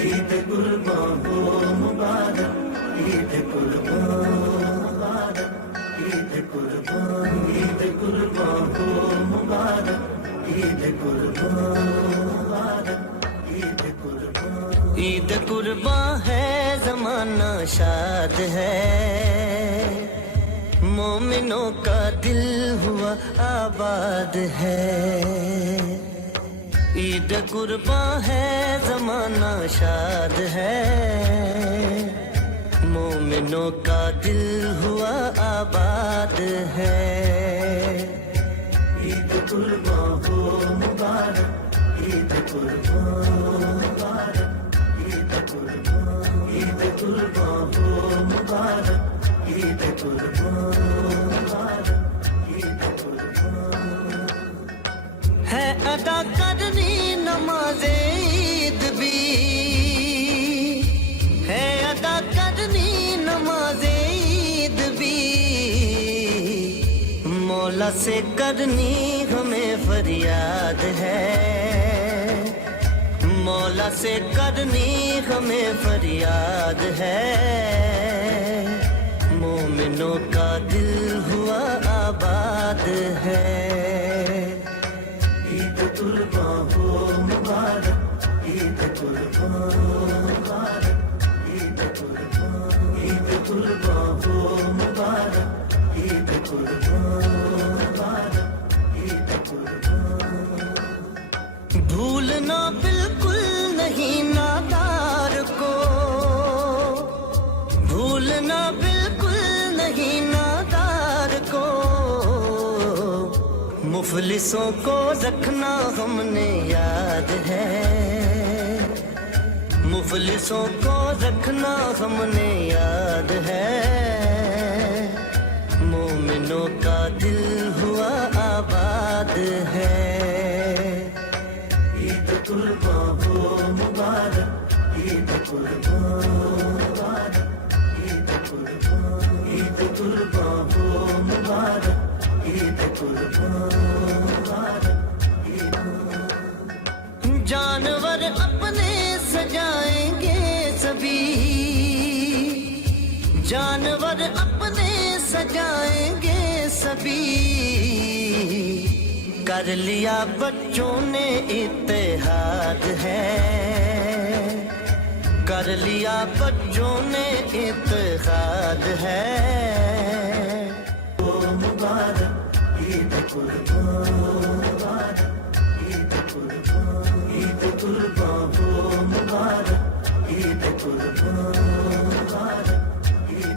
عید قربان ہو مبارک، عید قربان مبارک، عید قربان، عید قربان ہو مبارک، عید قربان مبارک، عید قربان۔ عید قربان ہے زمانہ شاد ہے، مومنوں کا دل ہوا آباد ہے۔ عید قربان ہے زمانہ شاد ہے، مومنوں کا دل ہوا آباد ہے۔ عید قربان ہو مبارک، عید قربان مبارک، عید قربان، عید قربان ہو مبارک، عید قربان مبارک، عید قربان۔ ہے ادا کرنی نماز عید بھی، ہے ادا کرنی نماز عید بھی، مولا سے کرنی ہمیں فریاد ہے، مولا سے کرنی ہمیں فریاد ہے۔ مومنوں کا دل ہوا آباد ہے۔ عید قربان ہو مبارک، عید قربان مبارک، عید قربان، عید قربان ہو مبارک، عید قربان مبارک، عید قربان۔ بھولنا بالکل نہیں نادار کو، بھولنا بالکل نہیں نادار کو، مفلسوں کو رکھنا ہم نے یاد ہے، مفلسوں کو رکھنا ہم نے یاد ہے۔ مومنوں کا دل ہوا آباد ہے۔ عید قربان ہو مبارک، عید قربان مبارک، عید قربان، عید قربان ہو مبارک، عید قربان مبارک، عید قربان۔ جانور اپنے سجائیں گے سبھی، جانور اپنے سجائیں گے سبھی، کر لیا بچوں نے اتحاد ہے، کر لیا بچوں نے اتحاد ہے۔ مبارک عید قربان مبارک، عید قربان، عید قربان ہو مبارک، عید قربان